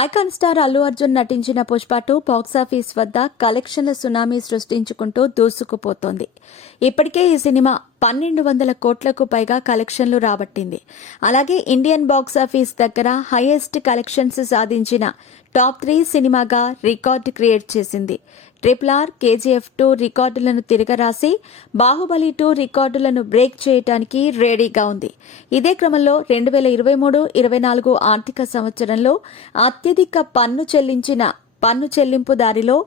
Icon star Allu Arjun నటించిన Pushpa 2 box office వద్ద కలెక్షన్ల సునామీ సృష్టించుకుంటూ దూసుకుపోతోంది. ఇప్పటికే ఈ సినిమా 1200 కోట్లకు పైగా కలెక్షన్లు రాబట్టింది. అలాగే ఇండియన్ బాక్సాఫీస్ దగ్గర హైయెస్ట్ కలెక్షన్స్ సాధించిన టాప్ 3 సినిమాగా రికార్డు క్రియేట్ చేసింది. RRR, KGF2 రికార్డులను తిరగరాసి బాహుబలి 2 రికార్డులను బ్రేక్ చేయడానికి రెడీగా ఉంది. ఇదే క్రమంలో 2023-24 ఆర్థిక సంవత్సరంలో అత్యధిక పన్ను చెల్లింపుదారిలో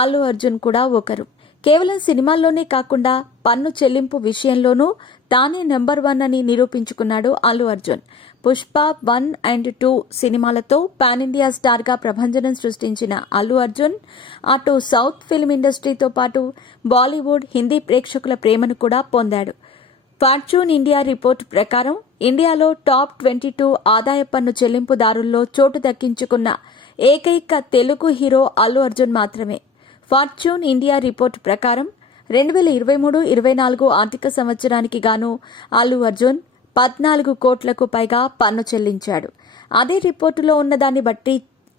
అల్లు అర్జున్ కూడా ఒకరు. కేవలం సినిమాల్లోనే కాకుండా పన్ను చెల్లింపు విషయంలోనూ తానే నెంబర్ 1 అని నిరూపించుకున్నాడు అల్లు అర్జున్. పుష్ప 1 అండ్ 2 సినిమాలతో పాన్ ఇండియా స్టార్ గా ప్రభంజనం సృష్టించిన అల్లు అర్జున్ అటు సౌత్ ఫిల్మ్ ఇండస్ట్రీతో పాటు బాలీవుడ్, హిందీ ప్రేక్షకుల ప్రేమను కూడా పొందాడు. ఫార్చ్యూన్ ఇండియా రిపోర్ట్ ప్రకారం ఇండియాలో టాప్ 22 ఆదాయ పన్ను చెల్లింపుదారుల్లో చోటు దక్కించుకున్న ఏకైక తెలుగు హీరో అల్లు అర్జున్ మాత్రమే. ఫార్చ్యూన్ ఇండియా రిపోర్ట్ ప్రకారం 2023-24 ఆర్థిక సంవత్సరానికి గాను అల్లు అర్జున్ 14 కోట్లకు పైగా పన్ను చెల్లించాడు. అదే రిపోర్టులో ఉన్నదాన్ని బట్టి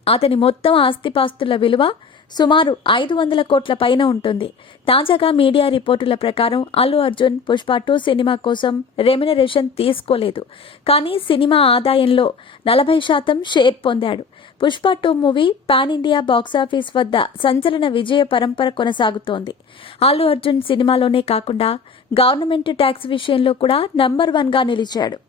అతని మొత్తం ఆస్తిపాస్తుల విలువ సుమారు 500 కోట్ల పైన ఉంటుంది. తాజాగా మీడియా రిపోర్టుల ప్రకారం అల్లు అర్జున్ పుష్ప 2 సినిమా కోసం రెమ్యునరేషన్ తీసుకోలేదు. కానీ సినిమా ఆదాయంలో 40% షేర్ పొందాడు. Pushpa 2 movie pan India box office వద్ద సంచలన విజయ పరంపర కొనసాగుతోంది. అల్లు అర్జున్ సినిమాలోనే కాకుండా గవర్నమెంట్ ట్యాక్స్ విషయంలో కూడా నంబర్ 1 గా నిలిచాడు.